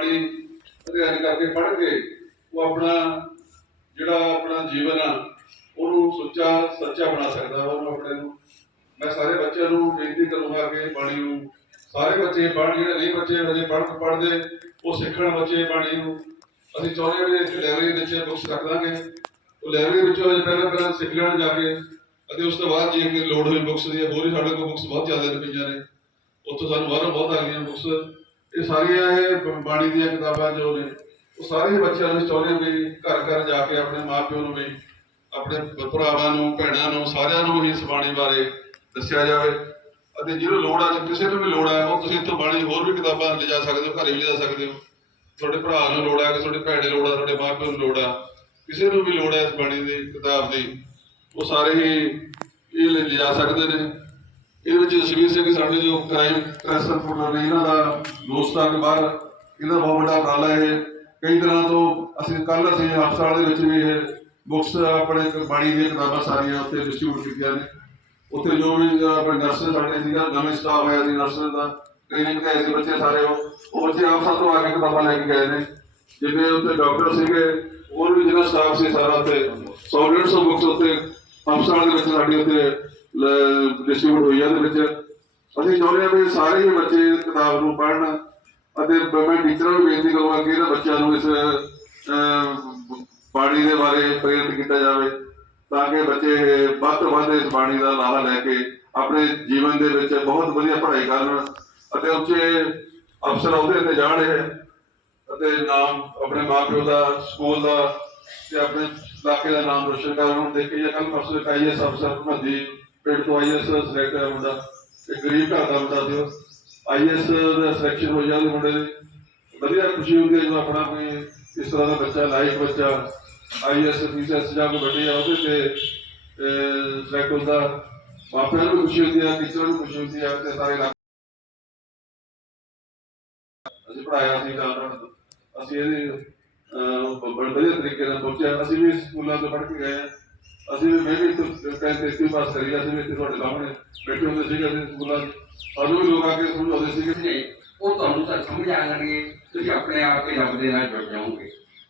ਪੜ੍ਹੀ ਅਧਿਐਨ ਕਰਕੇ ਪੜ੍ਹ ਕੇ ਉਹ ਆਪਣਾ ਜਿਹੜਾ ਆਪਣਾ ਜੀਵਨ ਆ, ਉਹਨੂੰ ਸੁੱਚਾ, ਸੱਚਾ ਬਣਾ ਸਕਦਾ ਉਹਨੂੰ ਆਪਣੇ ਨੂੰ। ਮੈਂ ਸਾਰੇ ਬੱਚਿਆਂ ਨੂੰ ਬੇਨਤੀ ਕਰੂੰਗਾ ਕਿ ਬਾਣੀ ਨੂੰ ਸਾਰੇ ਬੱਚੇ ਪੜ੍ਹਨ ਜਿਹੜੇ ਨਹੀਂ ਬੱਚੇ ਹਜੇ ਪੜ੍ਹ ਪੜ੍ਹਦੇ, ਉਹ ਸਿੱਖਣ ਬੱਚੇ ਬਾਣੀ ਨੂੰ। ਅਸੀਂ ਚਾਹੁੰਦੇ ਹਾਂ ਵੀ ਲਾਇਬ੍ਰੇਰੀ ਵਿੱਚ ਬੁੱਕਸ ਰੱਖ ਦਾਂਗੇ। ਉਹ ਲਾਇਬ੍ਰੇਰੀ ਵਿੱਚੋਂ ਹਜੇ ਪਹਿਲਾਂ ਪਹਿਲਾਂ ਸਿੱਖ ਲੈਣ ਜਾ ਕੇ ਅਤੇ ਉਸ ਤੋਂ ਬਾਅਦ ਜੇ ਕੋਈ ਲੋੜ ਹੋਈ ਬੁੱਕਸ ਦੀ, ਹੋਰ ਵੀ ਸਾਡੇ ਕੋਲ ਬੁੱਕਸ ਬਹੁਤ ਜ਼ਿਆਦਾ ਨੇ ਨੇ। ਉੱਥੋਂ ਸਾਨੂੰ ਬਾਹਰੋਂ ਬਹੁਤ ਆ ਗਈਆਂ ਬੁੱਕਸ ਇਹ ਸਾਰੀਆਂ ਇਹ ਬਾਣੀ ਦੀਆਂ ਕਿਤਾਬਾਂ ਜੋ ਨੇ, ਉਹ ਸਾਰੇ ਬੱਚਿਆਂ ਨੂੰ ਚਾਹੁੰਦੇ ਵੀ, ਘਰ ਘਰ ਜਾ ਕੇ ਆਪਣੇ ਮਾਪਿਓ ਨੂੰ ਵੀ, ਆਪਣੇ ਭਰਾਵਾਂ ਨੂੰ, ਭੈਣਾਂ ਨੂੰ, ਸਾਰਿਆਂ ਨੂੰ ਹੀ ਇਸ ਬਾਣੀ ਬਾਰੇ ਦੱਸਿਆ ਜਾਵੇ। ਅਤੇ ਜਿਹਨੂੰ ਲੋੜ ਆ, ਜੇ ਕਿਸੇ ਨੂੰ ਵੀ ਲੋੜ ਆ, ਉਹ ਤੁਸੀਂ ਇੱਥੋਂ ਬਾਣੀ ਹੋਰ ਵੀ ਕਿਤਾਬਾਂ ਲਿਜਾ ਸਕਦੇ ਹੋ, ਘਰੇ ਵੀ ਜਾ ਸਕਦੇ ਹੋ। ਤੁਹਾਡੇ ਭਰਾ ਨੂੰ ਲੋੜ ਆ ਕਿ ਤੁਹਾਡੇ ਭੈਣ ਨੂੰ ਲੋੜ ਆ, ਤੁਹਾਡੇ ਮਾਪਿਓ ਨੂੰ ਲੋੜ ਆ। ਕਿਸੇ ਨੂੰ ਵੀ ਲੋੜ ਆ ਇਸ ਬਾਣੀ ਦੀ, ਕਿਤਾਬ ਦੀ, ਉਹ ਸਾਰੇ ਹੀ ਇਹ ਲੈ ਲਿਜਾ ਸਕਦੇ ਨੇ। ਇਹਦੇ ਵਿੱਚ ਜਸਵੀਰ ਸਿੰਘ ਸਾਡੇ ਜੋ ਕ੍ਰਾਈਮ ਕ੍ਰੈਸਰ ਫੋਟੋ ਨੇ, ਇਹਨਾਂ ਦਾ ਦੋਸਤਾਂ ਦੇ ਬਾਹਰ ਇਹਦਾ ਬਹੁਤ ਵੱਡਾ ਉਪਰਾਲਾ ਹੈ ਕਈ ਦਿਨਾਂ ਤੋਂ ਅਸੀਂ ਕੱਲ ਅਸੀਂ ਹਸਪਤਾਲ ਦੇ ਵਿੱਚ ਵੀ ਇਹ ਬੁੱਕਸ ਆਪਣੇ ਬਾਣੀ ਦੀਆਂ ਕਿਤਾਬਾਂ ਸਾਰੀਆਂ ਉੱਥੇ ਡਿਸਟ੍ਰੀਬਿਊਟ ਕੀਤੀਆਂ ਨੇ। ਉੱਥੇ ਜੋ ਵੀ ਆਪਣੇ ਨਰਸ ਸਾਡੇ ਸੀਗਾ, ਨਵੇਂ ਸਟਾਫ ਆਇਆ ਸੀ ਨਰਸ ਦਾ ਟ੍ਰੇਨਿੰਗ ਤੇ ਸੀ ਬੱਚੇ ਸਾਰੇ ਉਹ। ਬੱਚੇ ਆਪ ਤੋਂ ਆ ਕੇ ਕਿਤਾਬਾਂ ਲੈ ਕੇ ਗਏ ਨੇ। ਜਿਵੇਂ ਉੱਥੇ ਡਾਕਟਰ ਸੀਗੇ, ਹੋਰ ਵੀ ਜਿਹੜਾ ਸਟਾਫ ਸੀ ਸਾਰਾ ਉੱਥੇ। 100 150 ਬੁੱਕਸ ਉੱਥੇ ਹਸਪਤਾਲ ਦੇ ਵਿੱਚ ਸਾਡੀ ਉੱਥੇ ਡਿਸਟ੍ਰੀਬਿਊਟ ਹੋਈ ਆ ਦੇ ਵਿੱਚ। ਅਸੀਂ ਚਾਹੁੰਦੇ ਹਾਂ ਵੀ ਸਾਰੇ ਹੀ ਬੱਚੇ ਕਿਤਾਬ ਨੂੰ ਪੜ੍ਹਨ ਅਤੇ ਮੈਂ ਟੀਚਰਾਂ ਨੂੰ ਬੇਨਤੀ ਕਰੂੰਗਾ ਕਿ ਇਹਨਾਂ ਬੱਚਿਆਂ ਨੂੰ ਇਸ ਅਹ, ਦੇ ਬਾਰੇ ਪ੍ਰੇਰਿਤ ਕੀਤਾ ਜਾਵੇ ਤਾਂ ਕਿ ਬੱਚੇ ਵੱਧ ਤੋਂ ਵੱਧ ਇਸ ਬਾਣੀ ਦਾ ਲਾਹਾ ਲੈ ਕੇ ਆਪਣੇ ਜੀਵਨ ਦੇ ਵਿੱਚ ਬਹੁਤ ਵਧੀਆ ਪੜ੍ਹਾਈ ਕਰਨ ਅਤੇ ਉੱਚੇ ਅਫਸਰ ਉਹਦੇ ਤੇ ਜਾਣ ਇਹ ਅਤੇ ਨਾਮ ਆਪਣੇ ਮਾਪਿਓ ਦਾ ਸਕੂਲ ਦਾ ਤੇ ਆਪਣੇ ਇਲਾਕੇ ਦਾ ਨਾਮ ਰੋਸ਼ਨ ਕਰਨ ਹੁਣ ਕੱਲ ਪਰਸੋਂ ਇੱਕ ਆਈਐਸ ਅਫਸਰ ਮੱਦੀ ਪਿੰਡ ਤੋਂ ਆਈਐਸ ਸਿਲੈਕਟ ਹੋਇਆ ਮੁੰਡਾ ਇੱਕ ਗਰੀਬ ਘਰ ਦਾ ਮੁੰਡਾ ਸੀ ਉਹ। ਆਈਐਸ ਦਾ ਸਿਲੈਕਸ਼ਨ ਹੋ ਜਾਂਦਾ ਮੁੰਡੇ ਦੀ। ਵਧੀਆ ਖੁਸ਼ੀ ਹੁੰਦੀ ਹੈ ਜਦੋਂ ਆਪਣਾ ਕੋਈ ਇਸ ਤਰ੍ਹਾਂ ਦਾ ਬੱਚਾ ਲਾਈਕ ਬੱਚਾ ਆਈਐਸ ਪੀਸੀਐਸ ਜਾਂ ਕੋਈ ਵੱਡੀ ਆ ਉਹਦੇ ਤੇ ਸਿਲੈਕਟ ਹੁੰਦਾ। ਮਾਪਿਆਂ ਨੂੰ ਵੀ ਖੁਸ਼ੀ ਹੁੰਦੀ ਹੈ ਟੀਚਰਾਂ ਨੂੰ ਖੁਸ਼ੀ ਹੁੰਦੀ ਹੈ ਤੇ ਸਾਰੇ ਅਸੀਂ ਪੜਾਇਆ ਸੀ ਤਾਂ ਅਸੀਂ ਇਹਦੇ ਬੜੇ ਵਧੀਆ ਤਰੀਕੇ ਨਾਲ ਪਹੁੰਚਿਆ ਅਸੀਂ ਵੀ ਸਕੂਲਾਂ ਤੋਂ ਪੜ੍ਹ ਕੇ ਗਏ ਹਾਂ ਅਸੀਂ ਵੀ ਮੈਂ ਵੀ ਕਹਿੰਦੇ ਤੇ ਪਾਸ ਕਰੀ ਅਸੀਂ ਵੀ ਇੱਥੇ ਤੁਹਾਡੇ ਸਾਹਮਣੇ ਬੈਠੇ ਹੁੰਦੇ ਸੀਗੇ, ਅਸੀਂ ਸਕੂਲਾਂ 'ਚ ਸਾਨੂੰ ਵੀ ਲੋਕ ਆ ਕੇ ਸਮਝਾਉਂਦੇ ਸੀਗੇ। ਨੇ ਉਹ ਤੁਹਾਨੂੰ ਤਾਂ ਸਮਝ ਆ ਜਾਣਗੇ, ਤੁਸੀਂ ਆਪਣੇ ਆਪ ਹੀ ਰੱਬ ਦੇ ਨਾਲ ਜੁੜ ਜਾਓਗੇ।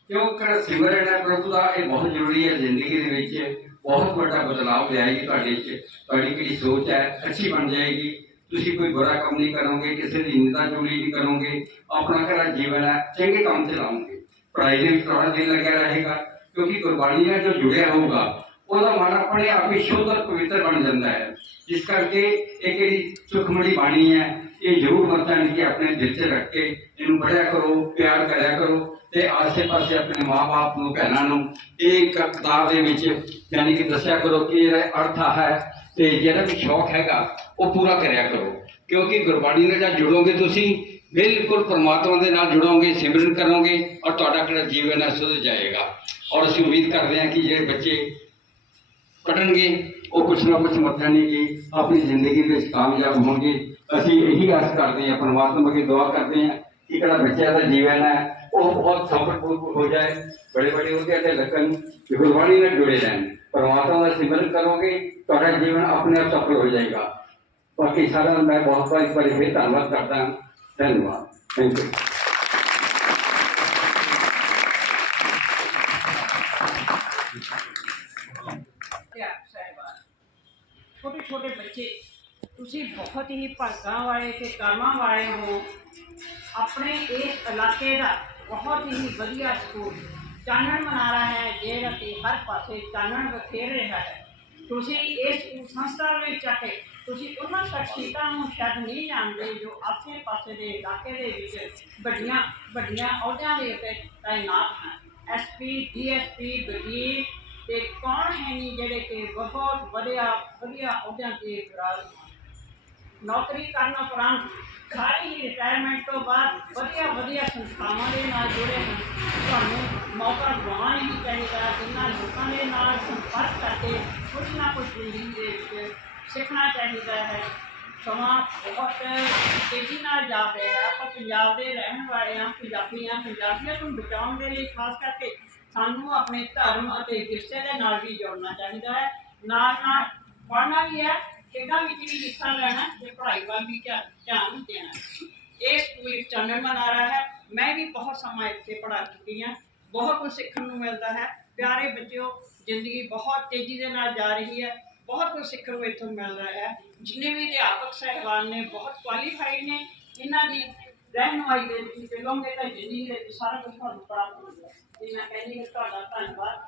ਕਿਉਂਕਿ ਸਿਮਰਨ ਹੈ ਪ੍ਰਭੂ ਦਾ, ਇਹ ਬਹੁਤ ਜ਼ਰੂਰੀ ਹੈ ਜ਼ਿੰਦਗੀ ਦੇ ਵਿੱਚ। ਬਹੁਤ ਵੱਡਾ ਬਦਲਾਅ ਲਿਆਏਗੀ ਤੁਹਾਡੇ 'ਚ ਤੁਹਾਡੀ ਜਿਹੜੀ ਸੋਚ ਹੈ, ਅੱਛੀ ਬਣ ਜਾਏਗੀ। ਤੁਸੀਂ ਕੋਈ ਬੁਰਾ ਕੰਮ ਨਹੀਂ ਕਰੋਗੇ, ਕਿਸੇ ਦੀ ਨਿੰਦਾ ਚੁਗਲੀ ਨਹੀਂ ਕਰੋਗੇ। ਆਪਣਾ ਕਿਹੜਾ ਜੀਵਨ ਹੈ, ਚੰਗੇ ਕੰਮ ਤੇ ਲਾਓਗੇ। ਪੜ੍ਹਾਈ ਦੇ ਵਿੱਚ ਤੁਹਾਡਾ ਦਿਲ ਲੱਗਿਆ ਰਹੇਗਾ, ਕਿਉਂਕਿ ਗੁਰਬਾਣੀ ਨਾਲ ਜੋ ਜੁੜਿਆ ਹੋਊਗਾ ਉਹਦਾ ਮਨ ਆਪਣੇ ਆਪ ਹੀ ਸ਼ੁੱਧ ਔਰ ਪਵਿੱਤਰ ਬਣ ਜਾਂਦਾ ਹੈ। ਇਸ ਕਰਕੇ ਇਹ ਜਿਹੜੀ ਸੁਖਮਣੀ ਬਾਣੀ ਹੈ, ਇਹ ਜ਼ਰੂਰ ਵਰਤਣ ਕਿ ਆਪਣੇ ਦਿਲ 'ਚ ਰੱਖ ਕੇ ਇਹਨੂੰ ਪੜ੍ਹਿਆ ਕਰੋ, ਪਿਆਰ ਕਰਿਆ ਕਰੋ ਤੇ ਆਸੇ-ਪਾਸੇ ਆਪਣੇ ਮਾਪੇ ਨੂੰ, ਭੈਣਾਂ ਨੂੰ ਇਹ ਕ- ਕਿਤਾਬ ਦੇ ਵਿੱਚ ਯਾਨੀ ਕਿ ਦੱਸਿਆ ਕਰੋ ਕਿ ਇਹਦਾ ਅਰਥ ਆ ਹੈ ਤੇ ਜਿਹੜਾ ਵੀ ਸ਼ੌਕ ਹੈਗਾ, ਉਹ ਪੂਰਾ ਕਰਿਆ ਕਰੋ। ਕਿਉਂਕਿ ਗੁਰਬਾਣੀ ਨਾਲ ਜਦ ਜੁੜੋਗੇ ਤੁਸੀਂ, ਬਿਲਕੁਲ ਪਰਮਾਤਮਾ ਦੇ ਨਾਲ ਜੁੜੋਗੇ, ਸਿਮਰਨ ਕਰੋਗੇ ਔਰ ਤੁਹਾਡਾ ਜਿਹੜਾ ਜੀਵਨ ਹੈ, ਸੁਧ ਜਾਏਗਾ। ਔਰ ਅਸੀਂ ਉਮੀਦ ਕਰਦੇ ਹਾਂ ਕਿ ਜਿਹੜੇ ਬੱਚੇ ਕੱਢਣਗੇ, ਉਹ ਕੁਛ ਨਾ ਕੁਛ ਮਤਲਬ ਕਿ ਆਪਣੀ ਜ਼ਿੰਦਗੀ ਦੇ ਵਿੱਚ ਕਾਮਯਾਬ ਹੋਣਗੇ। ਅਸੀਂ ਇਹੀ ਆਸ ਕਰਦੇ ਹਾਂ, ਪਰਮਾਤਮਾ ਅੱਗੇ ਦੁਆ ਕਰਦੇ ਹਾਂ ਕਿ ਜਿਹੜਾ ਬੱਚਿਆਂ ਦਾ ਜੀਵਨ ਹੈ, ਉਹ ਬਹੁਤ ਸਫਲਪੂਰਵਕ ਹੋ ਜਾਏ। ਬੜੇ ਬੜੇ ਉਹਦੇ ਅੱਗੇ ਲੱਗਣ, ਕਿ ਗੁਰਬਾਣੀ ਨਾਲ ਜੁੜੇ ਰਹਿਣ। ਪਰਮਾਤਮਾ ਦਾ ਸਿਮਰਨ ਕਰੋਗੇ, ਤੁਹਾਡਾ ਜੀਵਨ ਆਪਣੇ ਆਪ ਸਫਲ ਹੋ ਜਾਏਗਾ। ਬਾਕੀ ਸਾਰਾ ਮੈਂ ਬਹੁਤ ਬਹੁਤ ਇਸ ਵਾਰੀ ਫਿਰ ਧੰਨਵਾਦ ਕਰਦਾ ਹਾਂ। ਧੰਨਵਾਦ। ਥੈਂਕ ਯੂ ਅਧਿਆਪਕ ਸਾਹਿਬਾਨ ਛੋਟੇ ਬੱਚੇ, ਤੁਸੀਂ ਬਹੁਤ ਹੀ ਭਾਗਾਂ ਵਾਲੇ ਤੇ ਕਰਮਾਂ ਵਾਲੇ ਹੋ। ਆਪਣੇ ਇਸ ਇਲਾਕੇ ਦਾ ਬਹੁਤ ਹੀ ਵਧੀਆ ਸਕੂਲ ਚਾਨਣ ਮਨਾਰਾ ਹੈ ਜਿਹੜਾ ਕਿ ਹਰ ਪਾਸੇ ਚਾਨਣ ਬਖੇਰ ਰਿਹਾ ਹੈ। ਤੁਸੀਂ ਇਸ ਸੰਸਥਾ ਵਿੱਚ ਆ ਕੇ, ਤੁਸੀਂ ਉਹਨਾਂ ਸ਼ਖਸੀਅਤਾਂ ਨੂੰ ਸ਼ਾਇਦ ਨਹੀਂ ਜਾਣਦੇ ਜੋ ਆਸੇ ਪਾਸੇ ਦੇ ਇਲਾਕੇ ਦੇ ਵਿੱਚ ਵੱਡੀਆਂ ਵੱਡੀਆਂ ਅਹੁਦਿਆਂ ਦੇ ਉੱਤੇ ਤਾਇਨਾਤ ਹਨ। ਐਸਪੀ ਡੀਐਸਪੀ ਵਕੀਲ ਤੇ ਕੌਣ ਹੈ ਨਹੀਂ ਜਿਹੜੇ ਕਿ ਬਹੁਤ ਵਧੀਆ ਵਧੀਆ ਅਹੁਦਿਆਂ ਤੇ ਵਿਰਾਜ ਹਨ ਨੌਕਰੀ ਕਰਨ ਉਪਰੰਤ ਸਾਰੇ ਹੀ ਰਿਟਾਇਰਮੈਂਟ ਤੋਂ ਬਾਅਦ ਵਧੀਆ ਵਧੀਆ ਸੰਸਥਾਵਾਂ ਦੇ ਨਾਲ ਜੁੜੇ ਹਨ ਤੁਹਾਨੂੰ ਮੌਕਾ ਗਵਾਉਣਾ ਨਹੀਂ ਚਾਹੀਦਾ ਇਹਨਾਂ ਲੋਕਾਂ ਦੇ ਨਾਲ ਸੰਪਰਕ ਕਰਕੇ ਕੁਝ ਨਾ ਕੁਝ ਜ਼ਿੰਦਗੀ ਦੇ ਵਿੱਚ ਸਿੱਖਣਾ ਚਾਹੀਦਾ ਹੈ। ਸਮਾਂ ਬਹੁਤ ਤੇਜ਼ੀ ਨਾਲ ਜਾ ਰਿਹਾ ਹੈ। ਆਪਾਂ ਪੰਜਾਬ ਦੇ ਰਹਿਣ ਵਾਲਿਆਂ ਪੰਜਾਬੀਆਂ ਪੰਜਾਬੀਆਂ ਨੂੰ ਬਚਾਉਣ ਦੇ ਲਈ ਖਾਸ ਕਰਕੇ ਸਾਨੂੰ ਆਪਣੇ ਧਰਮ ਅਤੇ ਵਿਰਸੇ ਦੇ ਨਾਲ ਵੀ ਜੋੜਨਾ ਚਾਹੀਦਾ ਹੈ। ਨਾਲ ਨਾਲ ਪੜ੍ਹਨਾ ਵੀ ਹੈ, ਖੇਡਾਂ ਵਿੱਚ ਵੀ ਹਿੱਸਾ ਲੈਣਾ ਤੇ ਪੜ੍ਹਾਈ ਵੱਲ ਵੀ ਧਿਆਨ ਧਿਆਨ ਦੇਣਾ ਇਹ ਸਕੂਲ ਇੱਕ ਮਨਾ ਰਿਹਾ ਹੈ। ਮੈਂ ਵੀ ਬਹੁਤ ਸਮਾਂ ਇੱਥੇ ਪੜ੍ਹਾ ਚੁੱਕੀ ਹਾਂ। ਬਹੁਤ ਕੁਝ ਸਿੱਖਣ ਨੂੰ ਮਿਲਦਾ ਹੈ। ਪਿਆਰੇ ਬੱਚਿਓ, ਜ਼ਿੰਦਗੀ ਬਹੁਤ ਤੇਜ਼ੀ ਦੇ ਨਾਲ ਜਾ ਰਹੀ ਹੈ। ਬਹੁਤ ਕੁਝ ਸਿੱਖਣ ਨੂੰ ਇੱਥੋਂ ਮਿਲ ਰਿਹਾ ਹੈ। ਜਿੰਨੇ ਵੀ ਅਧਿਆਪਕ ਸਹਿਬਾਨ ਨੇ, ਬਹੁਤ ਕੁਆਲੀਫਾਈਡ ਨੇ। ਇਹਨਾਂ ਦੀ ਰਹਿਨੁਮਾਈ ਦੇ ਵਿੱਚ ਚੱਲੋਗੇ ਤਾਂ ਜ਼ਿੰਦਗੀ ਦੇ ਵਿੱਚ ਸਾਰਾ ਕੁਝ ਤੁਹਾਨੂੰ ਪ੍ਰਾਪਤ ਹੋਵੇਗਾ ਤੇ ਮੈਂ ਕਹਿੰਦੀ ਹਾਂ ਤੁਹਾਡਾ ਧੰਨਵਾਦ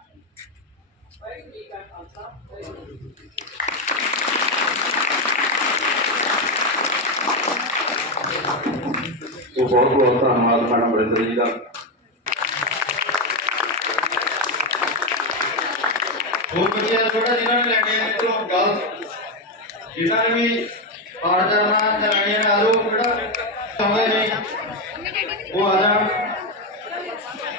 ਵਾਹਿਗੁਰੂ ਜੀ ਕਾ ਖਾਲਸਾ ਵਾਹਿਗੁਰੂ ਜੀ ਕੀ ਫਤਿਹ। ਸੋ ਬਹੁਤ ਬਹੁਤ ਧੰਨਵਾਦ ਮੈਡਮ ਵਰਿੰਦਰ ਜੀ ਦਾ ਹੋਰ ਬੱਚਿਆਂ ਛੋਟਾ ਜਿਨ੍ਹਾਂ ਨੇ ਲੈਣੇ ਆ ਚਲੋ ਗੱਲ ਜਿਨ੍ਹਾਂ ਨੇ ਵੀ ਪਾਠ ਕਰਨਾ ਚਲਾਣੀਆਂ ਨੇ ਆਲੋ ਬੇਟਾ ਚਾਹੁੰਦੇ ਨੇ ਉਹ ਆ ਜਾਣ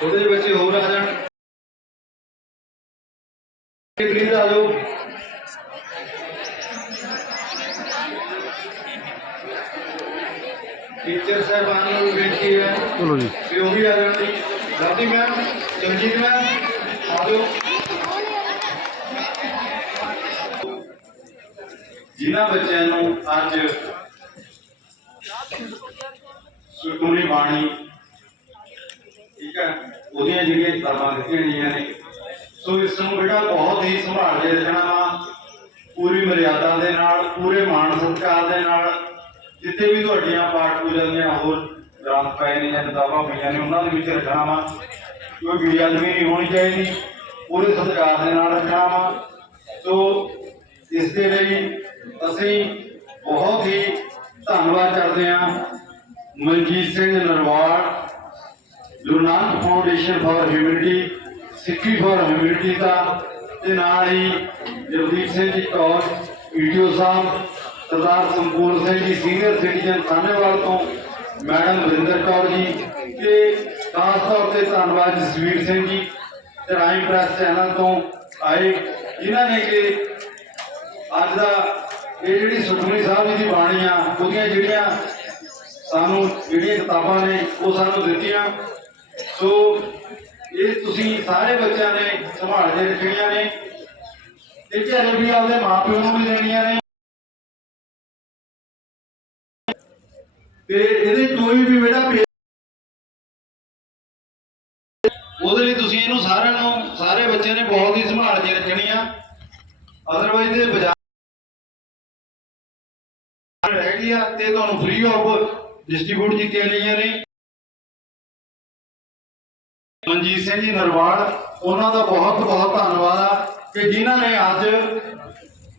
ਜਿਹੇ ਬੱਚੇ ਹੋਰ ਆ ਜਾਣ। ਪਲੀਜ਼ ਆ ਜਾਓ। ਟੀਚਰ ਸਾਹਿਬਾਨ ਨੂੰ ਬੇਨਤੀ ਹੈ ਚਲੋ ਜੀ। ਤੇ ਉਹ ਵੀ ਆ ਜਾਣ। ਜੀ ਰਾਤੀ ਮੈਮ ਜਗਜੀਤ ਮੈਮ ਆ ਜਾਓ। ਜਿਨ੍ਹਾਂ ਬੱਚਿਆਂ ਨੂੰ ਅੱਜ ਸੁਖਮਨੀ ਬਾਣੀ ਠੀਕ ਹੈ? ਉਹਦੀਆਂ ਜਿਹੜੀਆਂ ਕਿਤਾਬਾਂ ਦਿੱਤੀਆਂ ਗਈਆਂ ਨੇ। ਸੋ ਇਸ ਨੂੰ ਬੇਟਾ ਬਹੁਤ ਹੀ ਸੰਭਾਲ ਕੇ ਰੱਖਣਾ ਵਾ। ਪੂਰੀ ਮਰਿਆਦਾ ਦੇ ਨਾਲ, ਪੂਰੇ ਮਾਣ ਸਤਿਕਾਰ ਦੇ ਨਾਲ। ਜਿੱਥੇ ਵੀ ਤੁਹਾਡੀਆਂ ਪਾਠ ਪੂਜਾ ਦੀਆਂ ਹੋਰ ਗ੍ਰੰਥ ਪਏ ਨੇ ਜਾਂ ਕਿਤਾਬਾਂ ਪਈਆਂ ਨੇ, ਉਹਨਾਂ ਦੇ ਵਿੱਚ ਰੱਖਣਾ ਵਾ। ਕੋਈ ਬੇਅਦਬੀ ਨਹੀਂ ਹੋਣੀ ਚਾਹੀਦੀ। ਪੂਰੇ ਸਤਿਕਾਰ ਦੇ ਨਾਲ ਰੱਖਣਾ ਵਾ। ਸੋ ਇਸ ਦੇ ਲਈ ਅਸੀਂ ਬਹੁਤ ਹੀ ਧੰਨਵਾਦ ਕਰਦੇ ਹਾਂ। Manjit Singh Narwal Guru Nanak foundation for humanity Sikhi for humanity ਦਾ, ਤੇ ਨਾਲ ਹੀ ਜਗਦੀਪ ਸਿੰਘ ਜੀ ਕੌਰ ਵੀਡੀਓ ਸਾਹਿਬ, ਸਰਦਾਰ ਸੰਪੂਰਨ ਸਿੰਘ ਜੀ ਸੀਨੀਅਰ ਸਿਟੀਜ਼ਨ ਸਾਹਨੇਵਾਲ ਤੋਂ, ਮੈਡਮ ਵਰਿੰਦਰ ਕੌਰ ਜੀ, ਤੇ ਖਾਸ ਤੌਰ ਤੇ ਧੰਨਵਾਦ ਜਸਵੀਰ ਸਿੰਘ ਜੀ, ਤੇ ਰਾਈਮ ਪ੍ਰੈਸ ਚੈਨਲ ਤੋਂ ਆਏ, ਜਿਨ੍ਹਾਂ ਨੇ ਕਿ ਅੱਜ ਦਾ ਇਹ ਜਿਹੜੀ ਸੁਖਮਨੀ ਸਾਹਿਬ ਜੀ ਦੀ ਬਾਣੀ ਆ, ਉਹਦੀਆਂ ਜਿਹੜੀਆਂ ਸਾਨੂੰ ਜਿਹੜੀਆਂ ਕਿਤਾਬਾਂ ਨੇ, ਉਹ ਸਾਨੂੰ ਦਿੱਤੀਆਂ। ਸੋ ਇਹ ਤੁਸੀਂ ਸਾਰੇ ਬੱਚਿਆਂ ਨੇ ਸੰਭਾਲ ਕੇ ਰੱਖਣੀਆਂ ਨੇ ਇਹ ਘਰੇ ਵੀ ਆਪਦੇ ਮਾਪਿਓ ਨੂੰ ਵੀ ਦੇਣੀਆਂ ਨੇ। ਤੇ ਇਹਦੇ ਕੋਈ ਵੀ ਬੇਟਾ ਉਹਦੇ ਲਈ ਤੁਸੀਂ ਇਹਨੂੰ ਸਾਰਿਆਂ ਨੂੰ, ਸਾਰੇ ਬੱਚਿਆਂ ਨੇ ਬਹੁਤ ਹੀ ਸੰਭਾਲ ਕੇ ਰੱਖਣੀ ਆ ਅਦਰਵਾਈਜ਼ ਇਹ ਬਾਜ਼ਾਰ ਰਹਿ ਗਈ ਆ ਤੇ ਤੁਹਾਨੂੰ ਫ੍ਰੀ ਆਫ ਡਿਸਟ੍ਰੀਬਿਊਟ ਕੀਤੀਆਂ ਗਈਆਂ ਨੇ। ਮਨਜੀਤ ਸਿੰਘ ਜੀ ਨਰਵਾੜ ਉਹਨਾਂ ਦਾ ਬਹੁਤ ਬਹੁਤ ਧੰਨਵਾਦ ਆ ਕਿ ਜਿਨ੍ਹਾਂ ਨੇ ਅੱਜ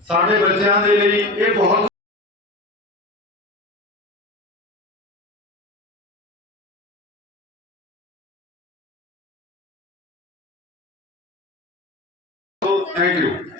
ਸਾਡੇ ਬੱਚਿਆਂ ਦੇ ਲਈ ਇਹ ਬਹੁਤ ਥੈਂਕ ਯੂ